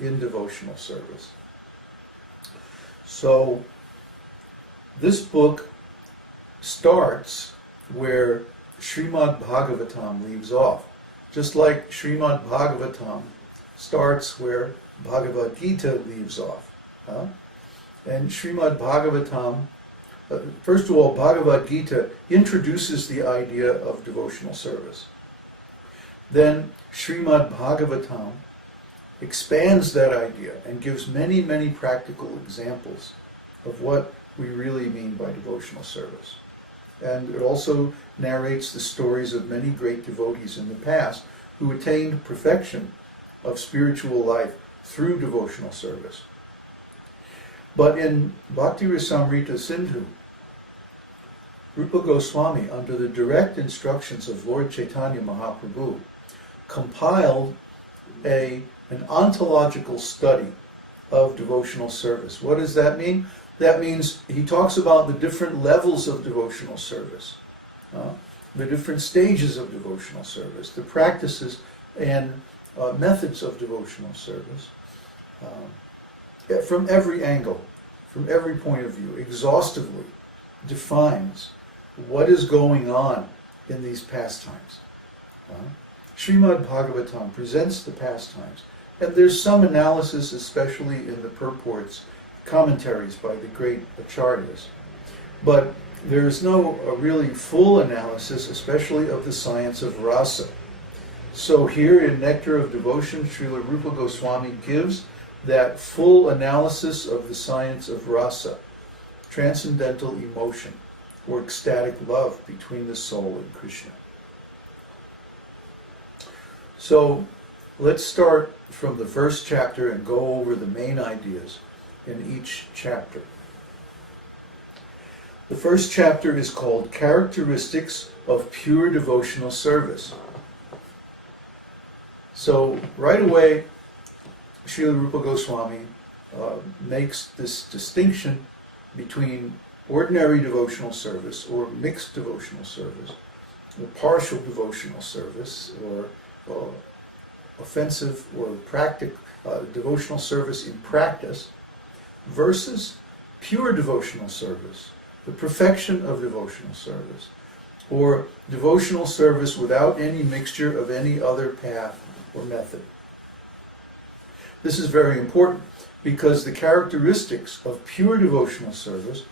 in devotional service. So this book starts where Śrīmad-Bhāgavatam leaves off. Just like Śrīmad-Bhāgavatam starts where Bhagavad-gītā leaves off. And Śrīmad-Bhāgavatam, first of all, Bhagavad-gītā introduces the idea of devotional service. Then Śrīmad-Bhāgavatam expands that idea and gives many, many practical examples of what we really mean by devotional service. And it also narrates the stories of many great devotees in the past who attained perfection of spiritual life through devotional service. But in Bhakti Rasamrita Sindhu, Rupa Goswami, under the direct instructions of Lord Chaitanya Mahaprabhu, compiled an ontological study of devotional service. What does that mean? That means he talks about the different levels of devotional service, the different stages of devotional service, the practices and methods of devotional service, from every angle, from every point of view, exhaustively defines what is going on in these pastimes. Śrīmad-Bhāgavatam presents the pastimes, and there's some analysis, especially in the purports, commentaries by the great acharyas. But there is no really full analysis, especially of the science of rasa. So here in Nectar of Devotion, Srila Rupa Goswami gives that full analysis of the science of rasa, transcendental emotion, or ecstatic love between the soul and Krishna. So let's start from the first chapter and go over the main ideas in each chapter. The first chapter is called Characteristics of Pure Devotional Service. So right away, Srila Rupa Goswami makes this distinction between ordinary devotional service or mixed devotional service, or partial devotional service, or offensive or devotional service in practice, versus pure devotional service, the perfection of devotional service, or devotional service without any mixture of any other path or method. This is very important because the characteristics of pure devotional service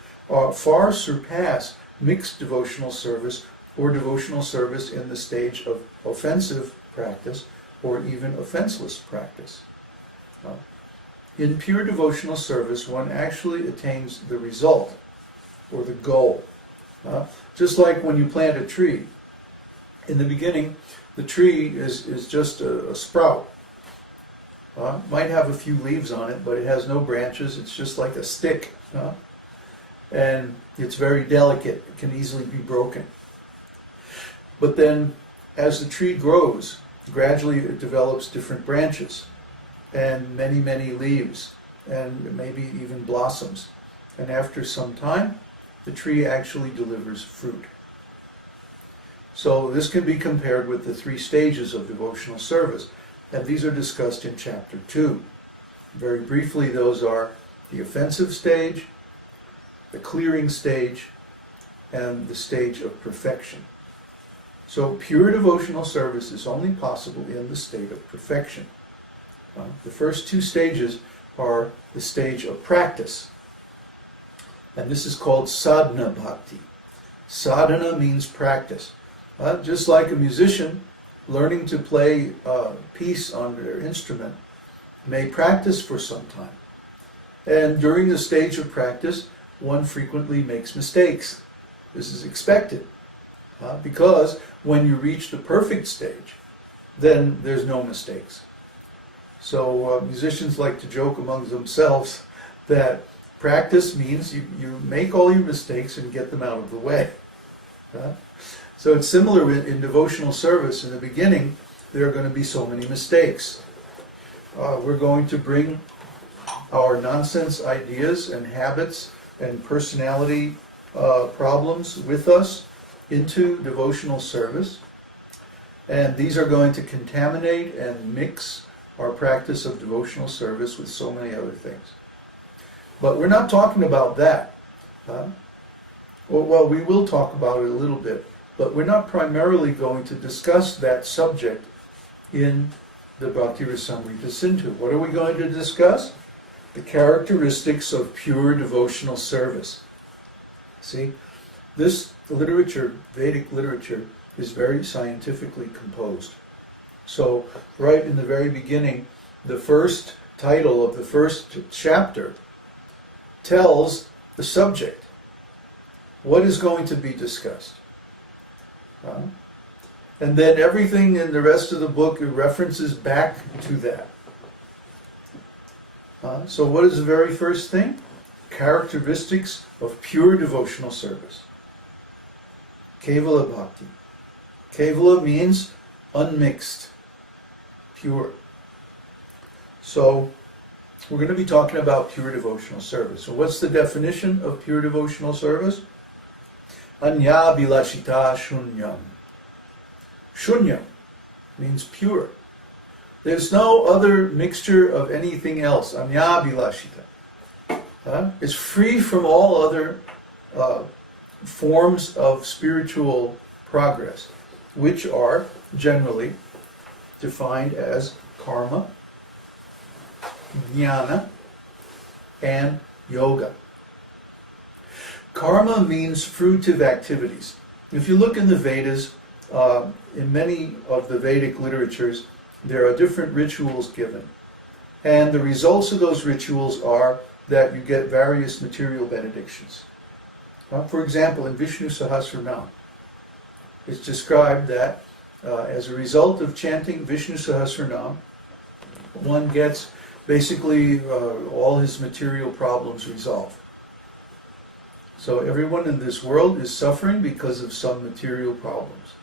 far surpass mixed devotional service or devotional service in the stage of offensive practice or even offenseless practice. In pure devotional service, one actually attains the result or the goal. Just like when you plant a tree. In the beginning, the tree is just a sprout. Might have a few leaves on it, but it has no branches. It's just like a stick. And it's very delicate. It can easily be broken. But then, as the tree grows, gradually it develops different branches and many, many leaves and maybe even blossoms. And after some time, the tree actually delivers fruit. So this can be compared with the 3 stages of devotional service, and these are discussed in chapter 2. Very briefly, those are the offensive stage, the clearing stage, and the stage of perfection. So pure devotional service is only possible in the state of perfection. The first 2 stages are the stage of practice, and this is called sadhana bhakti. Sadhana means practice. Just like a musician learning to play a piece on their instrument may practice for some time. And during the stage of practice, one frequently makes mistakes. This is expected, because when you reach the perfect stage, then there's no mistakes. So musicians like to joke among themselves that practice means you make all your mistakes and get them out of the way. So it's similar in devotional service. In the beginning, there are going to be so many mistakes. We're going to bring our nonsense ideas and habits and personality problems with us into devotional service. And these are going to contaminate and mix our practice of devotional service with so many other things. But we're not talking about that. Well, we will talk about it a little bit, but we're not primarily going to discuss that subject in the Bhakti Rasamrita Sindhu. What are we going to discuss? The characteristics of pure devotional service. See, this literature, Vedic literature, is very scientifically composed. So, right in the very beginning, the first title of the first chapter tells the subject. What is going to be discussed? And then everything in the rest of the book references back to that. So what is the very first thing? Characteristics of pure devotional service. Kevala Bhakti. Kevala means unmixed, pure. So we're going to be talking about pure devotional service. So what's the definition of pure devotional service? Anya bilashita shunyam. Shunyam means pure. There's no other mixture of anything else. Anya bilashita. It's free from all other forms of spiritual progress, which are generally defined as karma, jnana, and yoga. Karma means fruitive activities. If you look in the Vedas, in many of the Vedic literatures, there are different rituals given. And the results of those rituals are that you get various material benedictions. For example, in Vishnu Sahasranam, it's described that as a result of chanting Vishnu Sahasranam, one gets basically all his material problems resolved. So everyone in this world is suffering because of some material problems.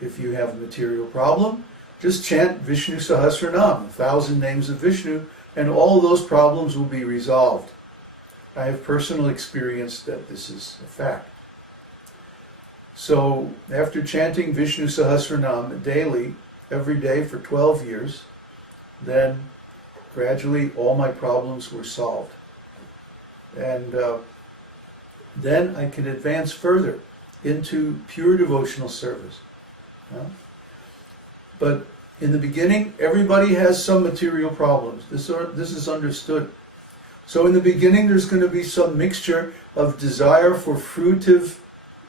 If you have a material problem, just chant Vishnu Sahasranam, 1,000 names of Vishnu, and all those problems will be resolved. I have personal experience that this is a fact. So after chanting Vishnu Sahasranam daily, every day for 12 years, then gradually all my problems were solved. And then I can advance further into pure devotional service. But in the beginning, everybody has some material problems. This is understood. So in the beginning, there's going to be some mixture of desire for fruitive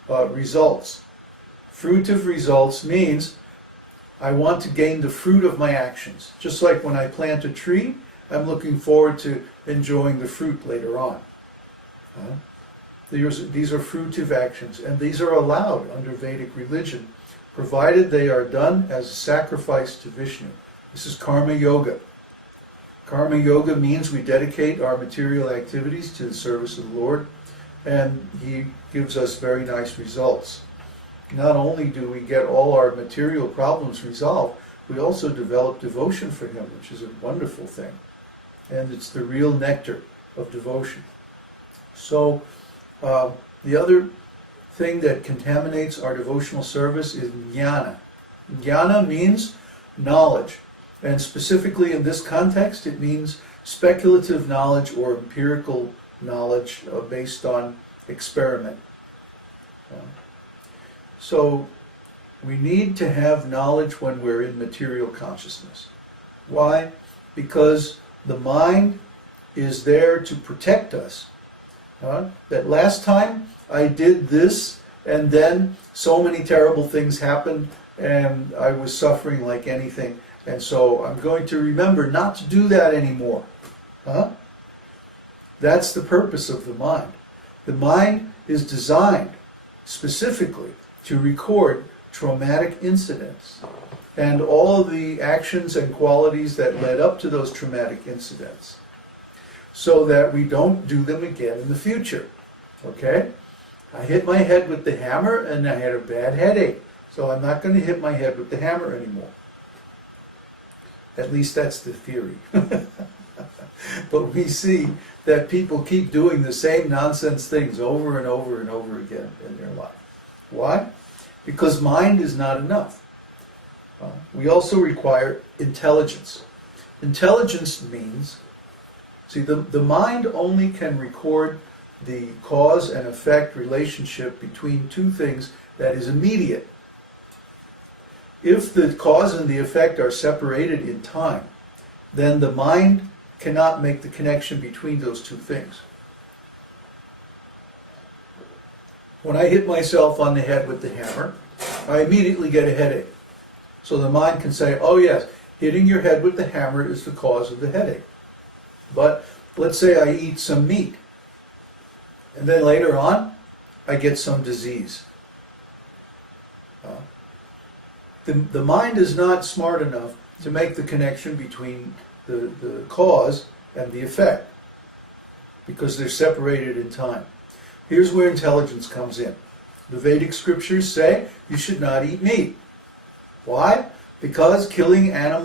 results. Fruitive results means I want to gain the fruit of my actions. Just like when I plant a tree, I'm looking forward to enjoying the fruit later on. These are fruitive actions, and these are allowed under Vedic religion, provided they are done as a sacrifice to Vishnu. This is karma yoga. Karma yoga means we dedicate our material activities to the service of the Lord, and He gives us very nice results. Not only do we get all our material problems resolved, we also develop devotion for Him, which is a wonderful thing. And it's the real nectar of devotion. So, the other thing that contaminates our devotional service is jnana. Jnana means knowledge. And specifically in this context, it means speculative knowledge or empirical knowledge based on experiment. So we need to have knowledge when we're in material consciousness. Why? Because the mind is there to protect us. That last time I did this, and then so many terrible things happened, and I was suffering like anything. And so I'm going to remember not to do that anymore. That's the purpose of the mind. The mind is designed specifically to record traumatic incidents and all of the actions and qualities that led up to those traumatic incidents, so that we don't do them again in the future. Okay? I hit my head with the hammer and I had a bad headache, so I'm not going to hit my head with the hammer anymore. At least that's the theory. But we see that people keep doing the same nonsense things over and over and over again in their life. Why? Because mind is not enough. We also require intelligence. Intelligence means, see, the mind only can record the cause and effect relationship between two things that is immediate. If the cause and the effect are separated in time, then the mind cannot make the connection between those two things. When I hit myself on the head with the hammer, I immediately get a headache. So the mind can say, oh yes, hitting your head with the hammer is the cause of the headache. But let's say I eat some meat, and then later on, I get some disease. The mind is not smart enough to make the connection between the cause and the effect, because they're separated in time. Here's where intelligence comes in. The Vedic scriptures say you should not eat meat. Why? Because killing animals